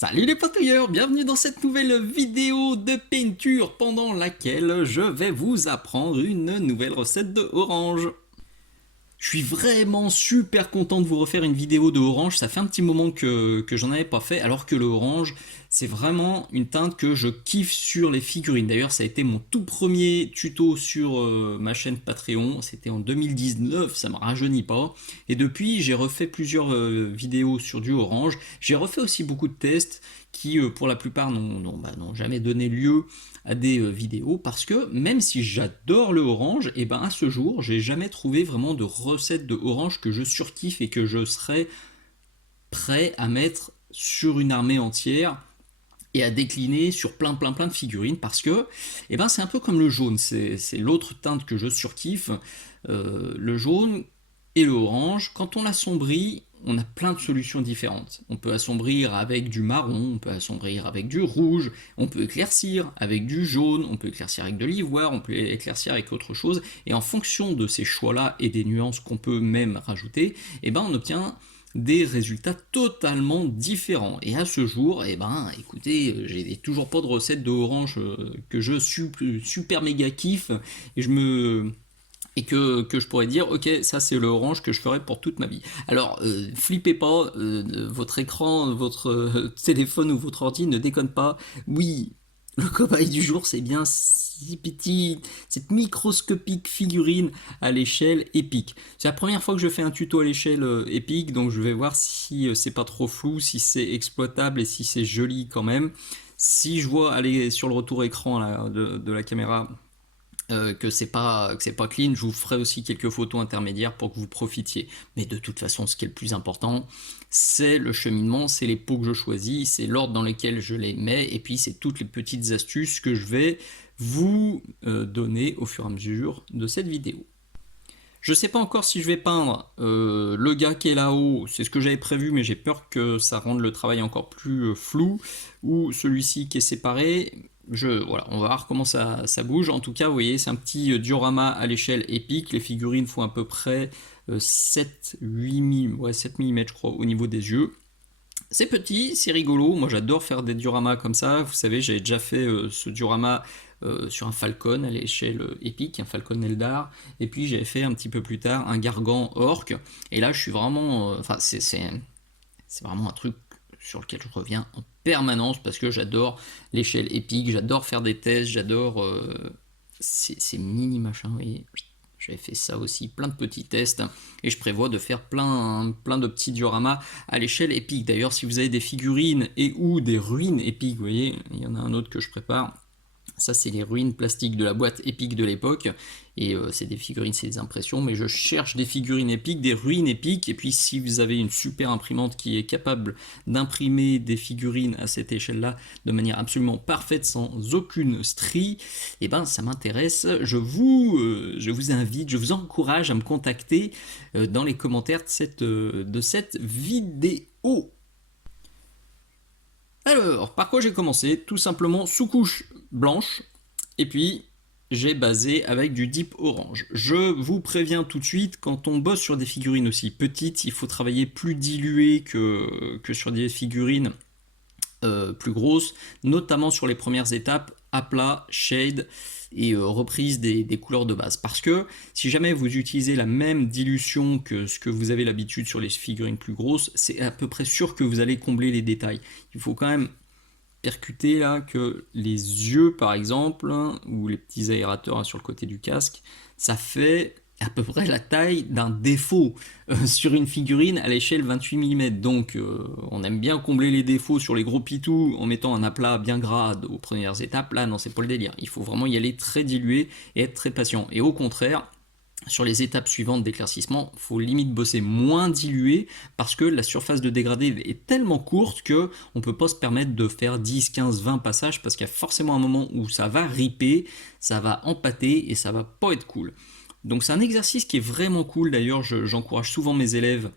Salut les patouilleurs, bienvenue dans cette nouvelle vidéo de peinture pendant laquelle je vais vous apprendre une nouvelle recette de orange. Je suis vraiment super content de vous refaire une vidéo de orange, ça fait un petit moment que j'en avais pas fait, alors que le orange, c'est vraiment une teinte que je kiffe sur les figurines. D'ailleurs, ça a été mon tout premier tuto sur ma chaîne Patreon, c'était en 2019, ça me rajeunit pas. Et depuis, j'ai refait plusieurs vidéos sur du orange, j'ai refait aussi beaucoup de tests qui, pour la plupart, n'ont jamais donné lieu à des vidéos parce que même si j'adore le orange, et ben à ce jour, j'ai jamais trouvé vraiment de recette de orange que je surkiffe et que je serais prêt à mettre sur une armée entière et à décliner sur plein de figurines parce que ben c'est un peu comme le jaune, c'est l'autre teinte que je surkiffe. Le jaune et le orange, quand on l'assombrit, on a plein de solutions différentes. On peut assombrir avec du marron, on peut assombrir avec du rouge, on peut éclaircir avec du jaune, on peut éclaircir avec de l'ivoire, on peut éclaircir avec autre chose. Et en fonction de ces choix-là et des nuances qu'on peut même rajouter, ben on obtient des résultats totalement différents. Et à ce jour, écoutez, j'ai toujours pas de recette de orange que je super méga kiffe et que je pourrais dire, ok, ça c'est le orange que je ferai pour toute ma vie. Alors, flippez pas, votre écran, votre téléphone ou votre ordi ne déconne pas. Oui, le cobaye du jour, c'est bien si petit, cette microscopique figurine à l'échelle épique. C'est la première fois que je fais un tuto à l'échelle épique, donc je vais voir si c'est pas trop flou, si c'est exploitable et si c'est joli quand même. Si je vois aller sur le retour écran là, de la caméra que c'est pas clean, je vous ferai aussi quelques photos intermédiaires pour que vous profitiez. Mais de toute façon, ce qui est le plus important, c'est le cheminement, c'est les pots que je choisis, c'est l'ordre dans lequel je les mets, et puis c'est toutes les petites astuces que je vais vous donner au fur et à mesure de cette vidéo. Je sais pas encore si je vais peindre le gars qui est là-haut, c'est ce que j'avais prévu, mais j'ai peur que ça rende le travail encore plus flou, ou celui-ci qui est séparé. Voilà, on va voir comment ça bouge. En tout cas, vous voyez, c'est un petit diorama à l'échelle épique. Les figurines font à peu près 7-8 mm, ouais, 7 mm, je crois, au niveau des yeux. C'est petit, c'est rigolo. Moi, j'adore faire des dioramas comme ça. Vous savez, j'avais déjà fait ce diorama sur un Falcon à l'échelle épique, un Falcon Eldar. Et puis, j'avais fait un petit peu plus tard un Gargan Orc. Et là, je suis vraiment. Enfin, c'est vraiment un truc sur lequel je reviens en permanence parce que j'adore l'échelle épique, j'adore faire des tests, j'adore ces mini machins. Vous voyez, j'avais fait ça aussi, plein de petits tests, et je prévois de faire plein de petits dioramas à l'échelle épique. D'ailleurs, si vous avez des figurines et ou des ruines épiques, vous voyez, il y en a un autre que je prépare. Ça, c'est les ruines plastiques de la boîte épique de l'époque. Et c'est des figurines, c'est des impressions. Mais je cherche des figurines épiques, des ruines épiques. Et puis, si vous avez une super imprimante qui est capable d'imprimer des figurines à cette échelle-là de manière absolument parfaite, sans aucune strie, et ben, ça m'intéresse. Je vous invite, je vous encourage à me contacter dans les commentaires de cette vidéo. Alors, par quoi j'ai commencé? Tout simplement sous-couche blanche, et puis j'ai basé avec du deep orange. Je vous préviens tout de suite, quand on bosse sur des figurines aussi petites, il faut travailler plus dilué que sur des figurines plus grosses, notamment sur les premières étapes, aplat, shade et reprise des couleurs de base. Parce que si jamais vous utilisez la même dilution que ce que vous avez l'habitude sur les figurines plus grosses, c'est à peu près sûr que vous allez combler les détails. Il faut quand même percuter là que les yeux par exemple, hein, ou les petits aérateurs hein, sur le côté du casque, ça fait à peu près la taille d'un défaut sur une figurine à l'échelle 28 mm. Donc on aime bien combler les défauts sur les gros pitous en mettant un aplat bien gras aux premières étapes. Là non, c'est pas le délire. Il faut vraiment y aller très dilué et être très patient. Et au contraire, sur les étapes suivantes d'éclaircissement, il faut limite bosser moins dilué parce que la surface de dégradé est tellement courte qu'on ne peut pas se permettre de faire 10, 15, 20 passages parce qu'il y a forcément un moment où ça va riper, ça va empâter et ça va pas être cool. Donc c'est un exercice qui est vraiment cool. D'ailleurs, j'encourage souvent mes élèves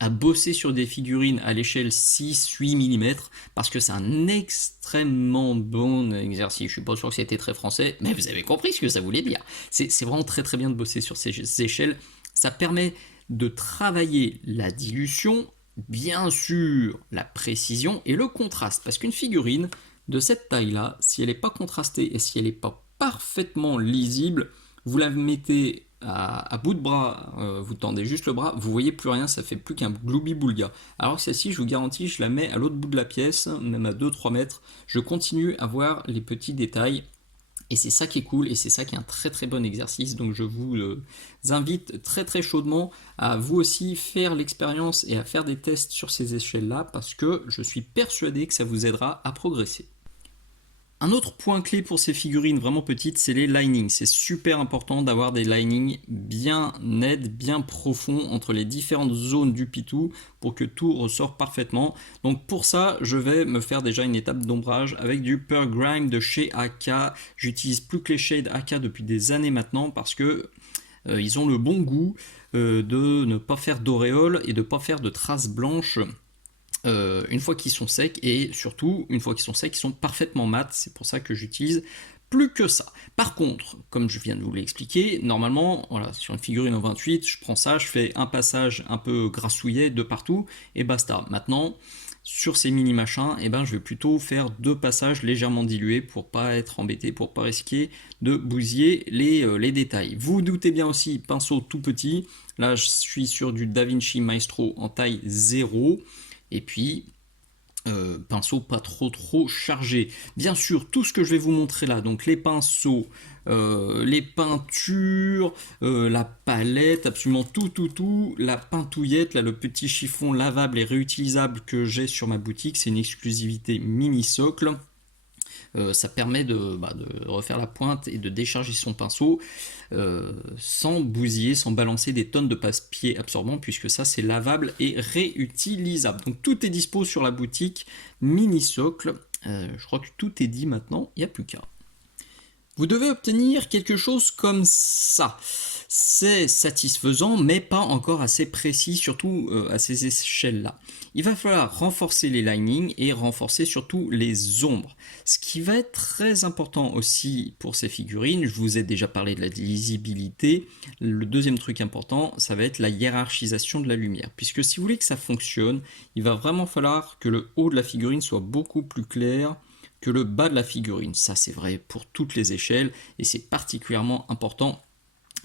à bosser sur des figurines à l'échelle 6-8 mm parce que c'est un extrêmement bon exercice. Je suis pas sûr que c'était très français, mais vous avez compris ce que ça voulait dire. C'est vraiment très bien de bosser sur ces échelles. Ça permet de travailler la dilution, bien sûr la précision et le contraste, parce qu'une figurine de cette taille-là, si elle n'est pas contrastée et si elle n'est pas parfaitement lisible, vous la mettez à bout de bras, vous tendez juste le bras, vous voyez plus rien, ça fait plus qu'un gloubi-boulga. Alors que celle-ci, je vous garantis, je la mets à l'autre bout de la pièce, même à 2-3 mètres, je continue à voir les petits détails. Et c'est ça qui est cool et c'est ça qui est un très très bon exercice. Donc je vous invite très très chaudement à vous aussi faire l'expérience et à faire des tests sur ces échelles-là parce que je suis persuadé que ça vous aidera à progresser. Un autre point clé pour ces figurines vraiment petites, c'est les linings. C'est super important d'avoir des linings bien nets, bien profonds entre les différentes zones du pitou pour que tout ressort parfaitement. Donc pour ça, je vais me faire déjà une étape d'ombrage avec du Pearl Grime de chez AK. J'utilise plus que les shades AK depuis des années maintenant parce que ils ont le bon goût de ne pas faire d'auréole et de ne pas faire de traces blanches une fois qu'ils sont secs, et surtout une fois qu'ils sont secs ils sont parfaitement mat. C'est pour ça que j'utilise plus que ça. Par contre, comme je viens de vous l'expliquer, normalement, voilà, sur une figurine en 28, je prends ça, je fais un passage un peu grassouillet de partout, et basta. Maintenant, sur ces mini machins, eh ben, je vais plutôt faire 2 passages légèrement dilués pour pas être embêté, pour pas risquer de bousiller les détails. Vous doutez bien aussi, pinceau tout petit. Là, je suis sur du DaVinci Maestro en taille 0. Et puis, pinceau pas trop chargé. Bien sûr, tout ce que je vais vous montrer là, donc les pinceaux, les peintures, la palette, absolument tout, la peintouillette, là, le petit chiffon lavable et réutilisable que j'ai sur ma boutique, c'est une exclusivité mini socle. Ça permet de refaire la pointe et de décharger son pinceau sans bousiller, sans balancer des tonnes de papier absorbant, puisque ça c'est lavable et réutilisable. Donc tout est dispo sur la boutique Mini Socle. Je crois que tout est dit maintenant, il n'y a plus qu'à. Vous devez obtenir quelque chose comme ça. C'est satisfaisant, mais pas encore assez précis, surtout à ces échelles-là. Il va falloir renforcer les linings et renforcer surtout les ombres. Ce qui va être très important aussi pour ces figurines, je vous ai déjà parlé de la lisibilité. Le deuxième truc important, ça va être la hiérarchisation de la lumière. Puisque si vous voulez que ça fonctionne, il va vraiment falloir que le haut de la figurine soit beaucoup plus clair que le bas de la figurine. Ça c'est vrai pour toutes les échelles et c'est particulièrement important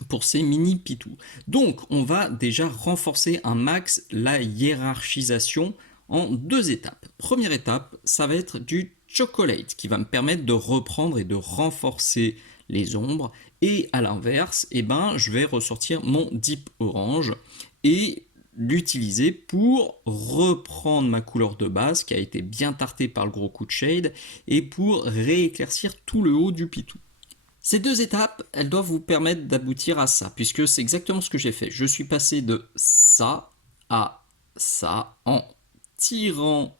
pour ces mini pitous. Donc on va déjà renforcer un max la hiérarchisation en 2 étapes. Première étape, ça va être du chocolate qui va me permettre de reprendre et de renforcer les ombres, et à l'inverse, je vais ressortir mon deep orange et l'utiliser pour reprendre ma couleur de base qui a été bien tartée par le gros coup de shade et pour rééclaircir tout le haut du pitou. Ces 2 étapes, elles doivent vous permettre d'aboutir à ça, puisque c'est exactement ce que j'ai fait. Je suis passé de ça à ça en tirant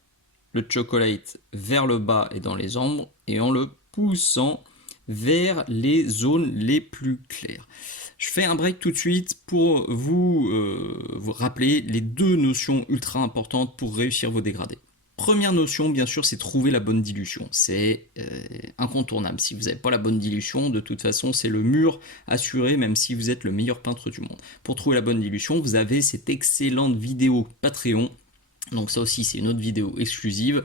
le chocolate vers le bas et dans les ombres et en le poussant vers les zones les plus claires. Je fais un break tout de suite pour vous rappeler les 2 notions ultra importantes pour réussir vos dégradés. Première notion, bien sûr, c'est trouver la bonne dilution. C'est incontournable. Si vous n'avez pas la bonne dilution, de toute façon, c'est le mur assuré, même si vous êtes le meilleur peintre du monde. Pour trouver la bonne dilution, vous avez cette excellente vidéo Patreon. Donc ça aussi, c'est une autre vidéo exclusive.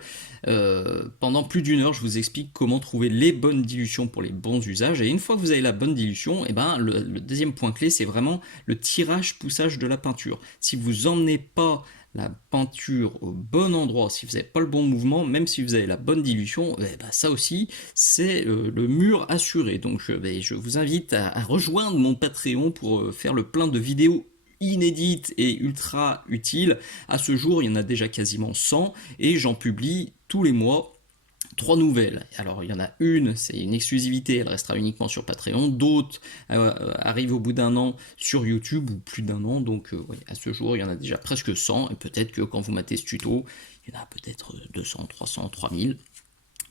Pendant plus d'1 heure, je vous explique comment trouver les bonnes dilutions pour les bons usages. Et une fois que vous avez la bonne dilution, le deuxième point clé, c'est vraiment le tirage-poussage de la peinture. Si vous emmenez pas la peinture au bon endroit, si vous n'avez pas le bon mouvement, même si vous avez la bonne dilution, ça aussi, c'est le mur assuré. Donc je vous invite à rejoindre mon Patreon pour faire le plein de vidéos inédites et ultra utiles. À ce jour, il y en a déjà quasiment 100 et j'en publie tous les mois 3 nouvelles. Alors il y en a une, c'est une exclusivité, elle restera uniquement sur Patreon. D'autres arrivent au bout d'1 an sur YouTube, ou plus d'1 an. Donc à ce jour, il y en a déjà presque 100. Et peut-être que quand vous matez ce tuto, il y en a peut-être 200, 300, 3000.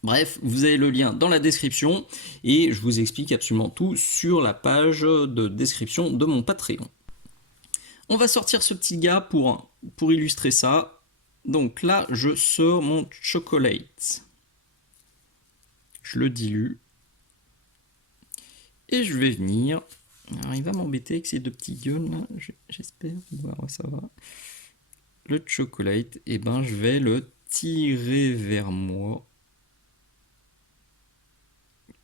Bref, vous avez le lien dans la description et je vous explique absolument tout sur la page de description de mon Patreon. On va sortir ce petit gars pour illustrer ça. Donc là, je sors mon chocolate. Je le dilue. Et je vais venir. Alors il va m'embêter avec ces 2 petits gueules là. J'espère. Ça va. le chocolate, et ben je vais le tirer vers moi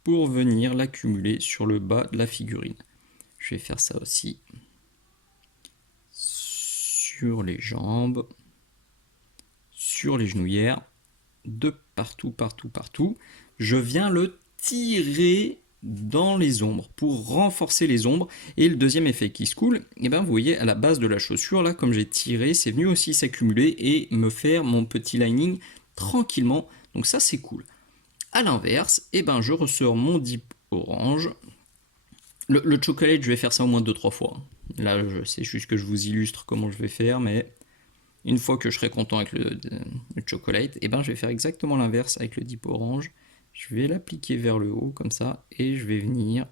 pour venir l'accumuler sur le bas de la figurine. Je vais faire ça aussi sur les jambes, sur les genouillères, de partout, partout, partout. Je viens le tirer dans les ombres pour renforcer les ombres. Et le deuxième effet qui se coule, et ben vous voyez à la base de la chaussure, là comme j'ai tiré, c'est venu aussi s'accumuler et me faire mon petit lining tranquillement. Donc ça c'est cool. À l'inverse, et ben je ressors mon dip orange. Le chocolate, je vais faire ça au moins 2-3 fois. Là, c'est juste que je vous illustre comment je vais faire, mais une fois que je serai content avec le chocolate, et ben je vais faire exactement l'inverse avec le dip orange. Je vais l'appliquer vers le haut comme ça et je vais venir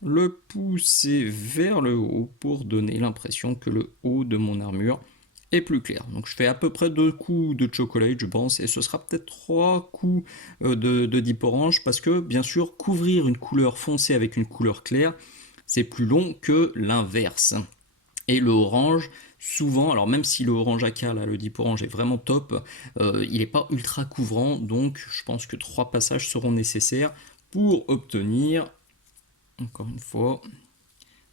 le pousser vers le haut pour donner l'impression que le haut de mon armure est plus clair. Donc je fais à peu près 2 coups de chocolate, je pense, et ce sera peut-être 3 coups de dip orange parce que bien sûr couvrir une couleur foncée avec une couleur claire, c'est plus long que l'inverse. Et le orange, souvent, alors même si le orange AK, là, le dip orange est vraiment top, il n'est pas ultra couvrant, donc je pense que 3 passages seront nécessaires pour obtenir, encore une fois,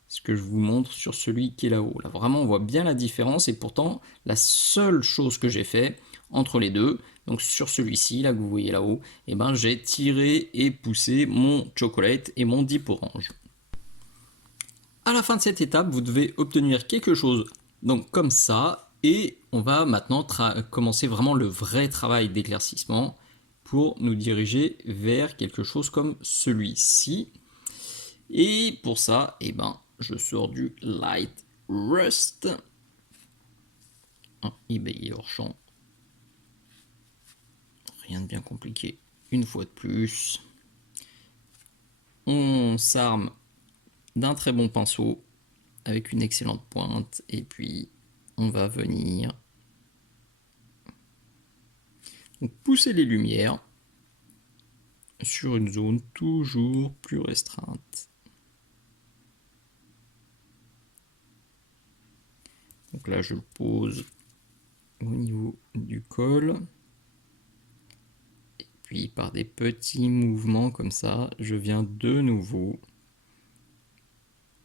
ce que je vous montre sur celui qui est là-haut. Là, vraiment, on voit bien la différence, et pourtant, la seule chose que j'ai fait entre les deux, donc sur celui-ci, là que vous voyez là-haut, eh ben, j'ai tiré et poussé mon chocolate et mon dip orange. À la fin de cette étape, vous devez obtenir quelque chose donc comme ça, et on va maintenant commencer vraiment le vrai travail d'éclaircissement pour nous diriger vers quelque chose comme celui-ci. Et pour ça, eh ben, je sors du Light Rust, un eBay hors champ. Rien de bien compliqué, une fois de plus. On s'arme d'un très bon pinceau avec une excellente pointe, et puis on va venir pousser les lumières sur une zone toujours plus restreinte. Donc là je le pose au niveau du col, et puis par des petits mouvements comme ça, je viens de nouveau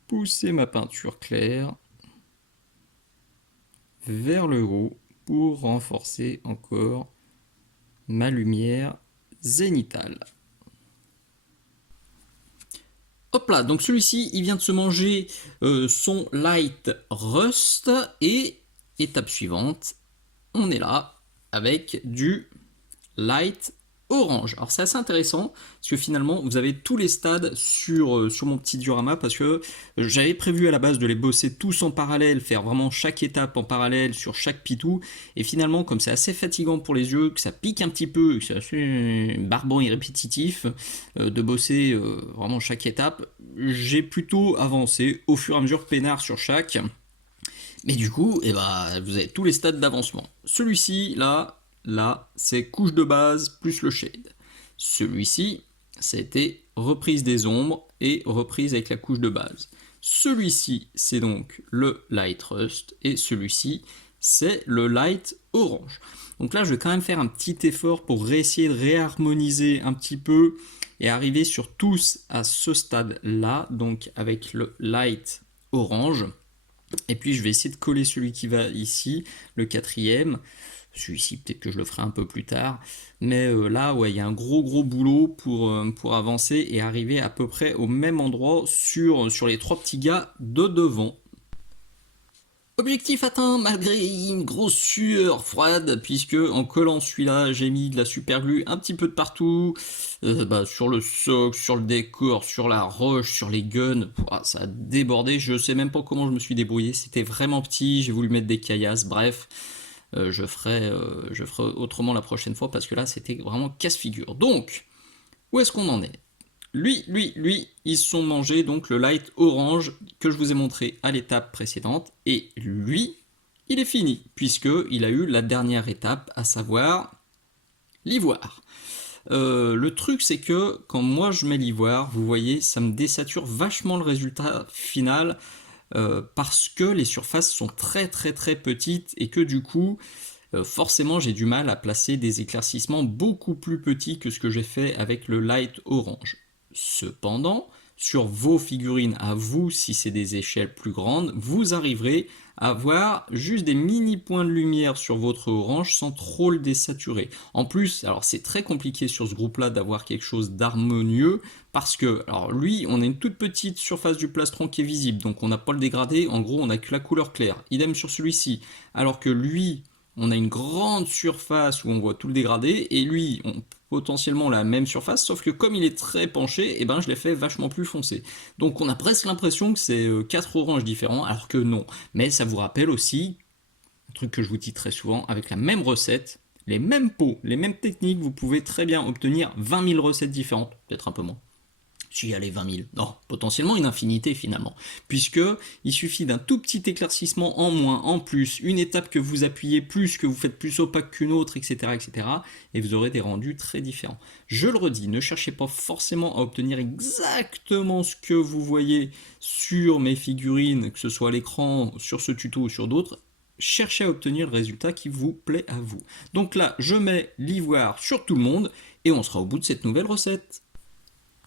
pousser ma peinture claire vers le haut pour renforcer encore ma lumière zénithale. Hop là, donc celui-ci, il vient de se manger son Light Rust, et étape suivante, on est là avec du Light Orange. Alors c'est assez intéressant parce que finalement vous avez tous les stades sur mon petit diorama, parce que j'avais prévu à la base de les bosser tous en parallèle, faire vraiment chaque étape en parallèle sur chaque pitou, et finalement comme c'est assez fatigant pour les yeux, que ça pique un petit peu, que c'est assez barbant et répétitif de bosser vraiment chaque étape, j'ai plutôt avancé au fur et à mesure peinard sur chaque, mais du coup eh ben, vous avez tous les stades d'avancement. Celui-ci là, c'est couche de base plus le shade. Celui-ci, c'était reprise des ombres et reprise avec la couche de base. Celui-ci, c'est donc le Light Rust, et celui-ci, c'est le Light Orange. Donc là, je vais quand même faire un petit effort pour réessayer de réharmoniser un petit peu et arriver sur tous à ce stade-là, donc avec le Light Orange. Et puis, je vais essayer de coller celui qui va ici, le quatrième. Celui-ci, peut-être que je le ferai un peu plus tard. Mais là, ouais, il y a un gros boulot pour avancer et arriver à peu près au même endroit sur les 3 petits gars de devant. Objectif atteint malgré une grosse sueur froide, puisque en collant celui-là, j'ai mis de la super glue un petit peu de partout, sur le socle, sur le décor, sur la roche, sur les guns, ça a débordé, je sais même pas comment je me suis débrouillé, c'était vraiment petit, j'ai voulu mettre des caillasses, bref. Je ferai autrement la prochaine fois, parce que là c'était vraiment casse-figure. Donc, où est-ce qu'on en est ? Lui, ils se sont mangés donc le Light Orange que je vous ai montré à l'étape précédente, et lui, il est fini, puisqu'il a eu la dernière étape, à savoir l'ivoire. Le truc, c'est que quand moi je mets l'ivoire, vous voyez, ça me désature vachement le résultat final. parce que les surfaces sont très très très petites et que du coup, forcément j'ai du mal à placer des éclaircissements beaucoup plus petits que ce que j'ai fait avec le light orange. Cependant, sur vos figurines à vous, si c'est des échelles plus grandes, vous arriverez à avoir juste des mini points de lumière sur votre orange sans trop le désaturer. En plus, alors c'est très compliqué sur ce groupe-là d'avoir quelque chose d'harmonieux parce que, alors lui, on a une toute petite surface du plastron qui est visible, donc on n'a pas le dégradé, en gros on a que la couleur claire. Idem sur celui-ci, alors que lui, on a une grande surface où on voit tout le dégradé, et lui, potentiellement la même surface, sauf que comme il est très penché, et ben je l'ai fait vachement plus foncé. Donc on a presque l'impression que c'est 4 oranges différents, alors que non. Mais ça vous rappelle aussi, un truc que je vous dis très souvent, avec la même recette, les mêmes pots, les mêmes techniques, vous pouvez très bien obtenir 20 000 recettes différentes, peut-être un peu moins. Si allez 20 000, non, potentiellement une infinité finalement, puisque il suffit d'un tout petit éclaircissement en moins, en plus, une étape que vous appuyez plus, que vous faites plus opaque qu'une autre, etc., etc., et vous aurez des rendus très différents. Je le redis, ne cherchez pas forcément à obtenir exactement ce que vous voyez sur mes figurines, que ce soit à l'écran, sur ce tuto ou sur d'autres. Cherchez à obtenir le résultat qui vous plaît à vous. Donc là, je mets l'ivoire sur tout le monde, et on sera au bout de cette nouvelle recette.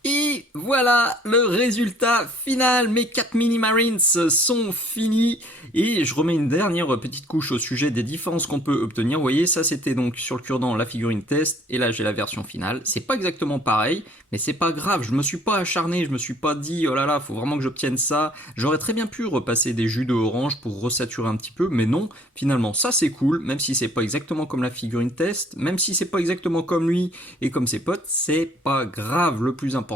Et voilà le résultat final, mes 4 mini marines sont finis et je remets une dernière petite couche au sujet des différences qu'on peut obtenir. Vous voyez, ça c'était donc sur le cure-dent la figurine test et là j'ai la version finale. C'est pas exactement pareil, mais c'est pas grave, je me suis pas acharné, je me suis pas dit oh là là, faut vraiment que j'obtienne ça. J'aurais très bien pu repasser des jus de orange pour resaturer un petit peu, mais non, finalement ça c'est cool, même si c'est pas exactement comme la figurine test, même si c'est pas exactement comme lui et comme ses potes, c'est pas grave, le plus important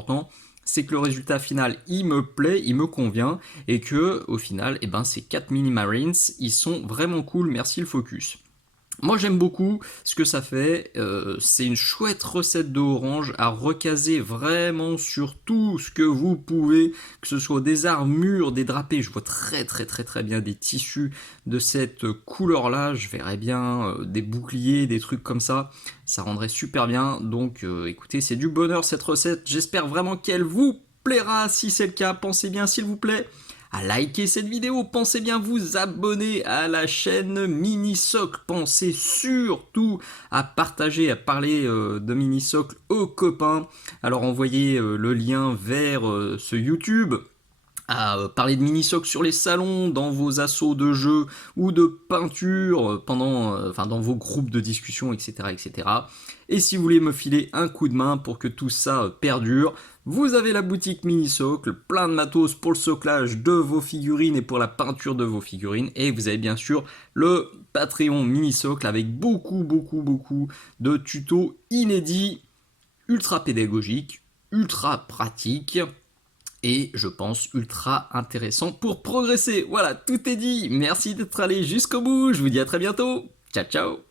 c'est que le résultat final il me plaît, il me convient et que au final eh ben, ces 4 mini marines ils sont vraiment cool, merci le focus. Moi j'aime beaucoup ce que ça fait, c'est une chouette recette de orange à recaser vraiment sur tout ce que vous pouvez, que ce soit des armures, des drapés, je vois très bien des tissus de cette couleur là, je verrais bien des boucliers, des trucs comme ça rendrait super bien, donc écoutez c'est du bonheur cette recette, j'espère vraiment qu'elle vous plaira, si c'est le cas pensez bien s'il vous plaît à liker cette vidéo, pensez bien vous abonner à la chaîne Minisocle, pensez surtout à partager, à parler de Minisocle aux copains, alors envoyez le lien vers ce YouTube, à parler de mini-socs sur les salons, dans vos assos de jeux ou de peinture, dans vos groupes de discussion, etc., etc. Et si vous voulez me filer un coup de main pour que tout ça perdure, vous avez la boutique Minisocle, plein de matos pour le soclage de vos figurines et pour la peinture de vos figurines. Et vous avez bien sûr le Patreon Minisocle avec beaucoup de tutos inédits, ultra pédagogiques, ultra pratiques et je pense ultra intéressant pour progresser. Voilà, tout est dit. Merci d'être allé jusqu'au bout. Je vous dis à très bientôt. Ciao, ciao.